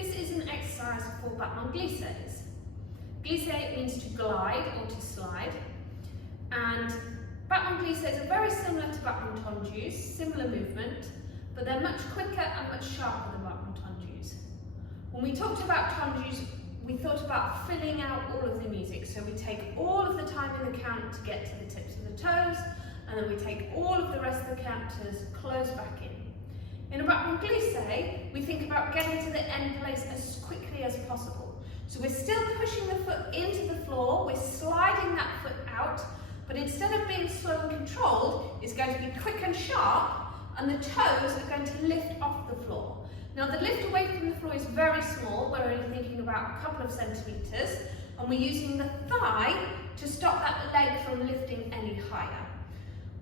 This is an exercise for Battements Glissés. Glissé means to glide or to slide, and Battements Glissés are very similar to Battements tendus, similar movement, but they're much quicker and much sharper than Battements tendus. When we talked about tendus, we thought about filling out all of the music, so we take all of the time in the count to get to the tips of the toes, and then we take all of the rest of the count to close back in. In a Battements Glissé, we think about getting to the end place as quickly as possible. So we're still pushing the foot into the floor, we're sliding that foot out, but instead of being slow and controlled, it's going to be quick and sharp, and the toes are going to lift off the floor. Now the lift away from the floor is very small, we're only thinking about a couple of centimetres, and we're using the thigh to stop that leg from lifting any higher.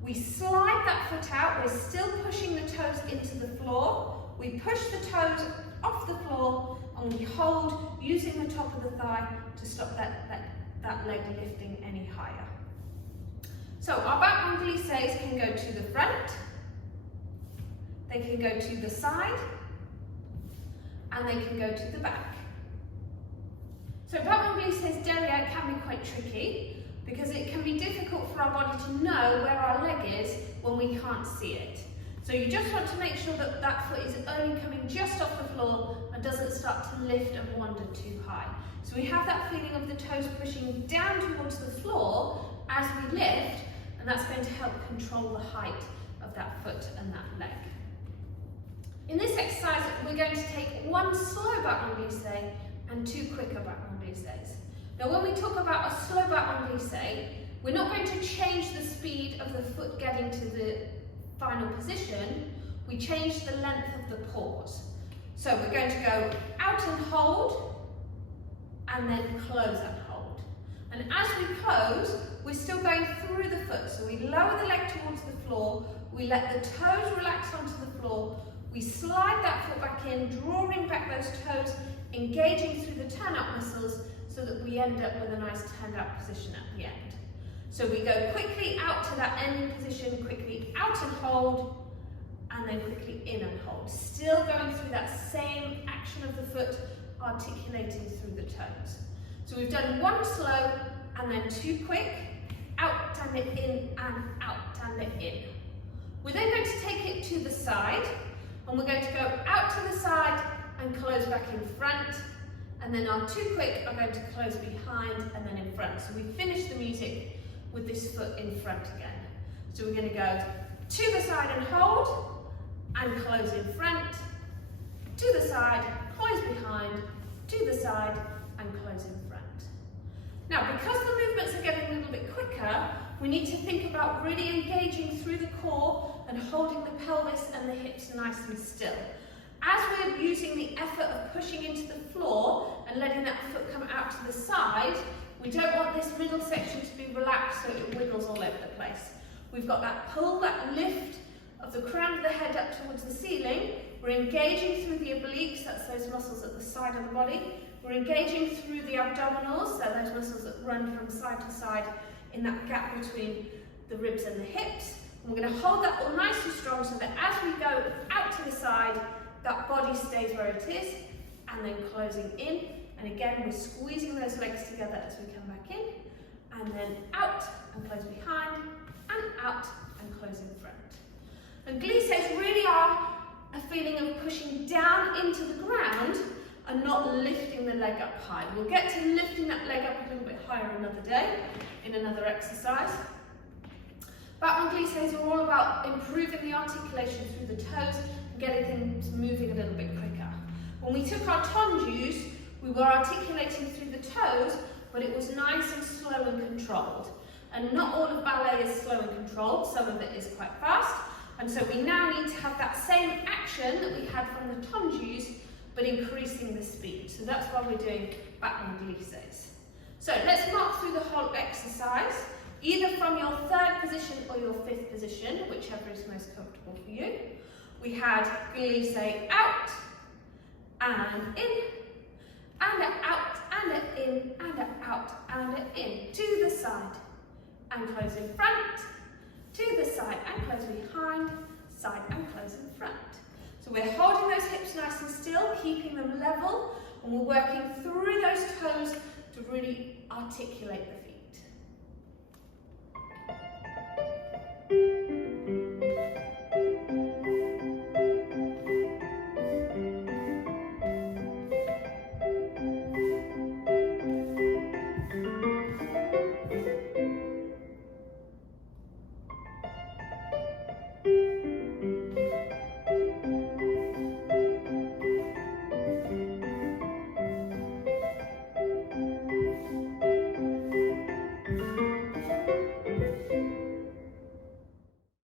We slide that foot out, we're still pushing the toes into the floor, we push the toes off the floor, and we hold using the top of the thigh to stop that leg lifting any higher. So our Battements Glissés can go to the front, they can go to the side, and they can go to the back. So Battements Glissés derrière can be quite tricky because it can be difficult for our body to know where our leg is when we can't see it. So you just want to make sure that that foot is only coming just off the floor and doesn't start to lift and wander too high. So we have that feeling of the toes pushing down towards the floor as we lift, and that's going to help control the height of that foot and that leg. In this exercise, we're going to take one slow Battements Glissé and two quicker Battements Glissés. Now when we talk about a slow Battements Glissé, we're not going to change the speed of the foot getting to the final position, we change the length of the pause. So we're going to go out and hold, and then close and hold. And as we close, we're still going through the foot. So we lower the leg towards the floor, we let the toes relax onto the floor, we slide that foot back in, drawing back those toes, engaging through the turn-up muscles so that we end up with a nice turned-out position at the end. So we go quickly out to that ending position, quickly out and hold, and then quickly in and hold. Still going through that same action of the foot, articulating through the toes. So we've done one slow and then two quick, out and it in and out and it in. We're then going to take it to the side, and we're going to go out to the side and close back in front, and then our two quick are going to close behind and then in front. So we finish the music with this foot in front again. So we're going to go to the side and hold, and close in front, to the side, close behind, to the side, and close in front. Now, because the movements are getting a little bit quicker, we need to think about really engaging through the core and holding the pelvis and the hips nice and still. As we're using the effort of pushing into the floor and letting that foot come out to the side, we don't want this middle section to be relaxed so it wiggles all over the place. We've got that pull, that lift of the crown of the head up towards the ceiling. We're engaging through the obliques, that's those muscles at the side of the body. We're engaging through the abdominals, so those muscles that run from side to side in that gap between the ribs and the hips. And we're going to hold that all nice and strong so that as we go out to the side, that body stays where it is, and then closing in. And again, we're squeezing those legs together as we come back in, and then out and close behind, and out and close in front. And glissés really are a feeling of pushing down into the ground and not lifting the leg up high. We'll get to lifting that leg up a little bit higher another day in another exercise. Battements Glissés are all about improving the articulation through the toes and getting things moving a little bit quicker. When we took our tendus, we were articulating through the toes, but it was nice and slow and controlled. And not all of ballet is slow and controlled, some of it is quite fast. And so we now need to have that same action that we had from the tendus, but increasing the speed. So that's why we're doing Battements Glissés. So let's mark through the whole exercise, either from your third position or your fifth position, whichever is most comfortable for you. We had glissé out, and in, and out, and in, and out, and in, to the side, and close in front, to the side, and close behind, side, and close in front. So We're holding those hips nice and still, keeping them level, and we're working through those toes to really articulate the